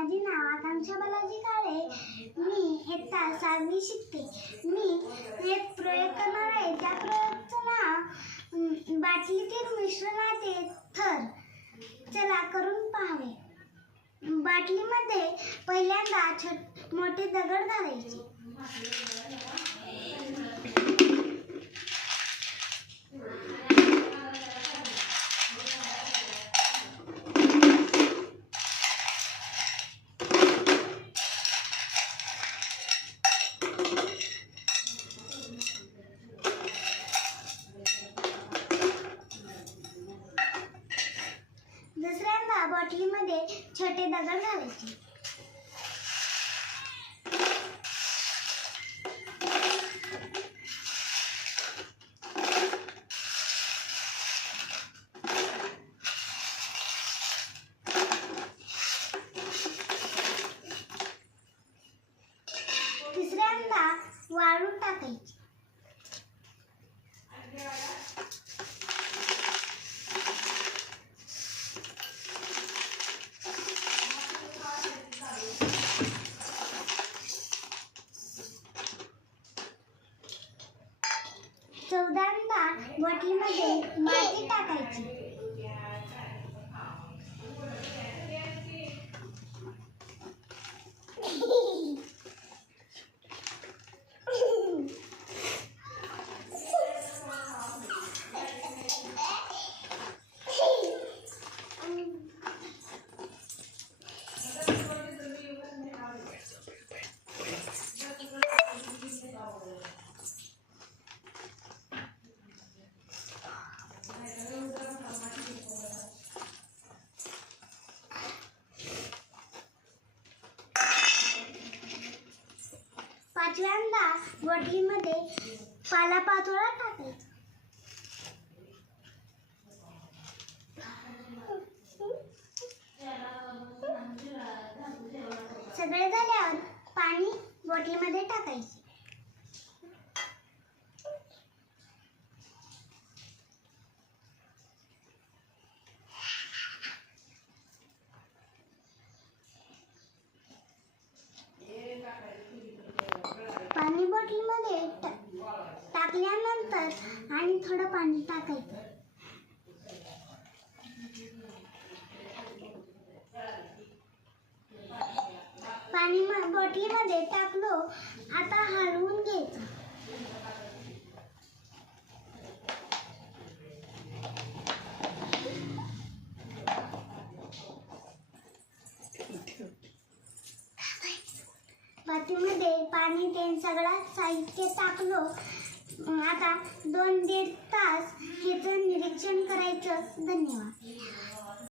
माझे नाव आकांक्षा बालाजी काळे. मी इयत्ता 6वी शिकते. मी एक प्रयोग करणार आहे. त्या प्रयोगाचं नाव बाटलीतील मिश्रणाचे थर. चला करून पाहावे. बाटलीमध्ये पहिल्यांदा मोठे दगड घालायचे. दुसऱ्यांदा बाटलीमध्ये छोटे दगड घालायचे. तिसऱ्यांदा वाळू टाकायची. चौथ्यांदा बाटलीमध्ये माती टाकायची. पाचव्यांदा बाटलीमध्ये पालापाचोळा टाकायचा. सगळे झाल्यावर पाणी बाटलीमध्ये टाकायचे. पाणी बाटलीमध्ये टाकल्यानंतर आणि थोडं पाणी टाकायचं. पाणी बाटलीमध्ये टाकलो. आता हलवून घ्यायचं. बाटलीमध्ये पाणी ते सगळं साहित्य टाकलो. आता 2-1.5 तास ह्याचं निरीक्षण करायचं. धन्यवाद.